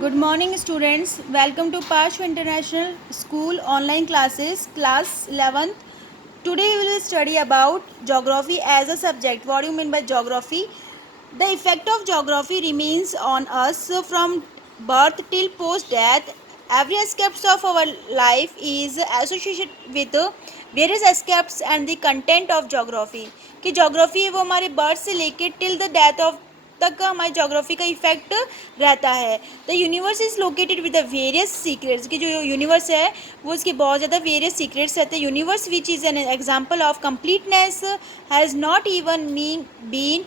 Good morning, students. Welcome to Pashwa International School online classes, class 11th. Today we will study about geography as a subject. What do you mean by geography? The effect of geography remains on us from birth till post death. Every aspect of our life is associated with various aspects and the content of geography. कि geography है वो हमारे birth से लेके till the death of तक का हमारी geography का इफेक्ट रहता है. The universe is located with the various secrets कि जो यूनिवर्स है वो इसके बहुत ज़्यादा वेरियस सीक्रेट्स रहते हैं. Universe which is an example of completeness has not even been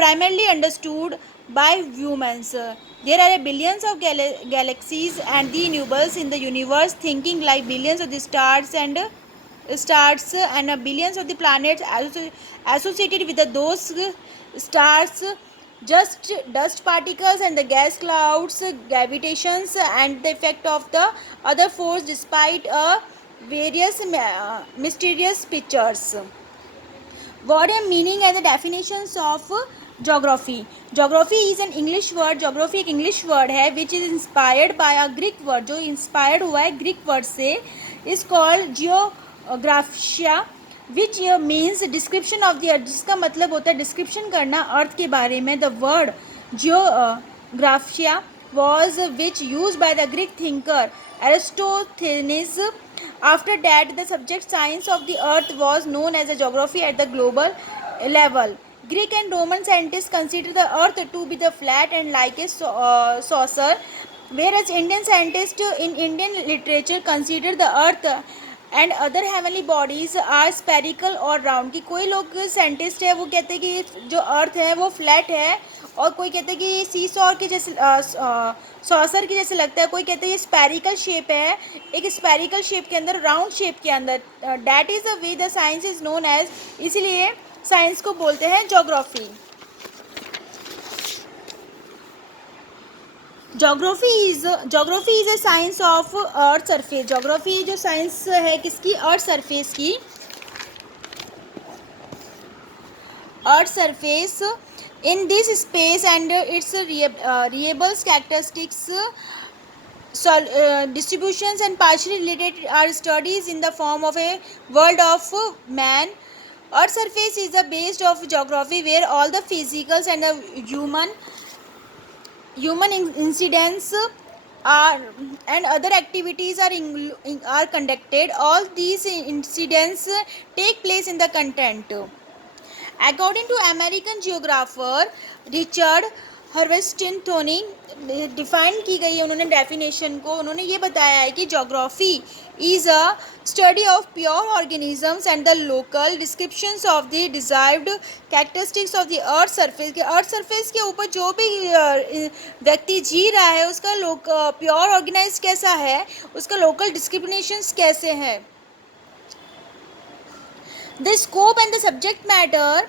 primarily understood by humans. There are billions of galaxies and the nebulae in the universe, thinking like billions of the stars and billions of the planets associated with those stars, just dust particles and the gas clouds, gravitations and the effect of the other force despite various mysterious pictures. What are meaning and the definitions of geography? Geography is an English word. Geography एक English word है which is inspired by a Greek word. जो inspired हुआ है Greek word से is called geographia, which means description of the earth. जिसका मतलब होता है description करना अर्थ के बारे में. The word geographia was which used by the Greek thinker Aristophanes. After that, the subject science of the earth was known as a geography at the global level. Greek and Roman scientists consider the earth to be the flat and like a saucer, whereas Indian scientists in Indian literature consider the earth and other heavenly bodies are spherical और round. कि कोई लोग scientist है वो कहते हैं कि जो अर्थ है वो फ्लैट है, और कोई कहते हैं कि सी सॉर के जैसे सॉसर के जैसे लगता है. कोई कहते हैं ये स्पेरिकल शेप है, एक स्पेरिकल शेप के अंदर, राउंड शेप के अंदर. That is the way the science is known as. इसीलिए साइंस को बोलते हैं geography. Geography is a science of earth surface. Geography जो साइंस है किसकी? अर्थ सरफेस की. Earth surface in this space and its variables, characteristics, distributions and partially related are studies in the form of a world of man. Earth surface is the base of geography where all the physicals and the human incidents are and other activities are conducted. All these incidents take place in the content. According to American geographer Richard Hartshorne define की गई है उन्होंने definition को. उन्होंने ये बताया है कि geography is a study of pure organisms and the local descriptions of the desired characteristics of the earth surface. के अर्थ सरफेस के ऊपर जो भी व्यक्ति जी रहा है उसका प्योर ऑर्गेनाइज कैसा है, उसका लोकल डिस्क्रिमिनेशंस कैसे हैं. The scope and the subject matter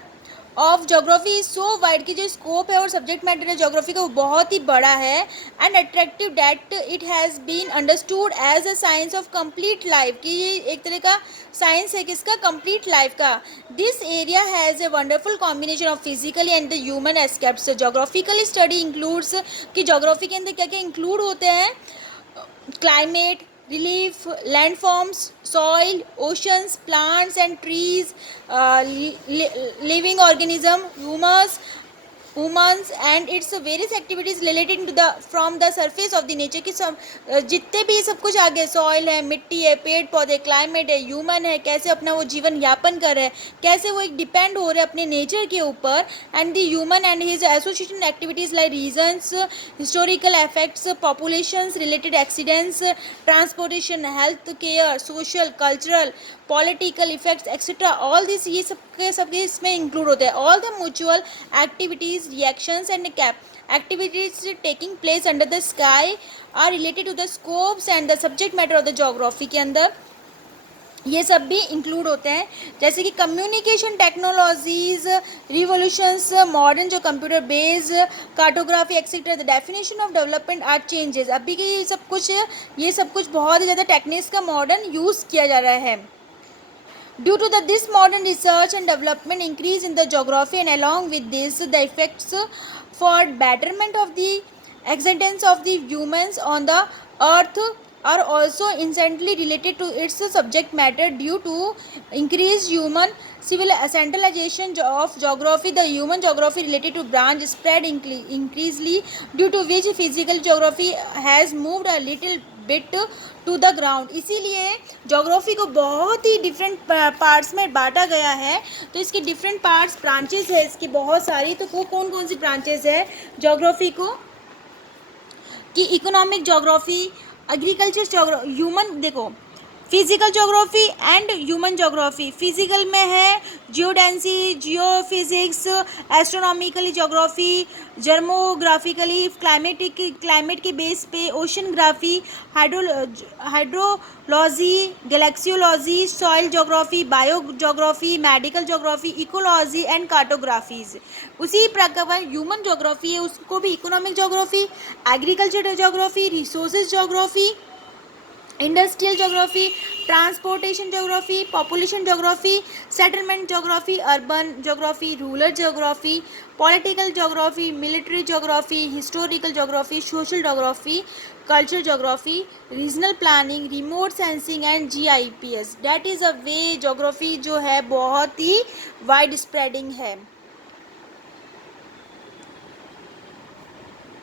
of geography is so wide कि जो स्कोप है और सब्जेक्ट मैटर है जोग्राफी का वो बहुत ही बड़ा है. And attractive that it has been understood as a science of complete life. कि ये एक तरह का साइंस है किसका? कंप्लीट लाइफ का. This area has a wonderful combination of physically and the human aspects. Geographical study includes कि geography के अंदर क्या क्या इंक्लूड होते हैं? Climate, relief, landforms, soil, oceans, plants and trees, living organism, humans and its various activities related to the from the surface of the nature. की सब जितने भी सब कुछ आगे, सॉइल है, मिट्टी है, पेड़ पौधे, क्लाइमेट है, ह्यूमन है, कैसे अपना वो जीवन यापन कर रहे हैं, कैसे वो एक डिपेंड हो रहे हैं अपने नेचर के ऊपर. And the human and his association activities like regions, historical effects, populations, related accidents, transportation, health care, social, cultural, political effects etcetera. All this ये सबके इसमें इंक्लूड होते हैं. All the mutual activities, reactions and activities taking place under the sky are related to the scopes and the subject matter of the geography. के अंदर ये सब भी इंक्लूड होते हैं. जैसे कि कम्युनिकेशन टेक्नोलॉजीज, रिवोल्यूशंस, मॉडर्न जो computer based cartography etcetera. The definition of development are changes. अभी के ये सब कुछ बहुत ज़्यादा टेक्निक्स का मॉडर्न यूज़ किया जा रहा है. Due to this modern research and development increase in the geography, and along with this the effects for betterment of the existence of the humans on the earth are also incidentally related to its subject matter due to increased human civil centralization of geography. The human geography related to branch spread increasingly, due to which physical geography has moved a little bit to the ground. इसीलिए जोग्राफी को बहुत ही different parts में बांटा गया है. तो इसकी डिफरेंट पार्ट्स ब्रांचेस है इसकी बहुत सारी. तो वो कौन कौन सी ब्रांचेस है जोग्राफी को, कि economic geography, agriculture geography, human, देखो physical geography and human geography. Physical में है जियोडेंसी, जियोफिजिक्स, एस्ट्रोनॉमिकली जोग्राफी, जर्मोग्राफिकली क्लाइमेट के बेस पे oceanography, hydrology, glaciology, soil geography, biogeography, medical geography, ecology and cartographies. उसी प्रकार ह्यूमन जोग्राफी है उसको भी economic geography, agriculture geography, resources geography, industrial geography, transportation geography, population geography, settlement geography, urban geography, rural geography, political geography, military geography, historical geography, social geography, culture geography, regional planning, remote sensing and GIPS. That is a way geography जो है बहुत ही wide spreading है.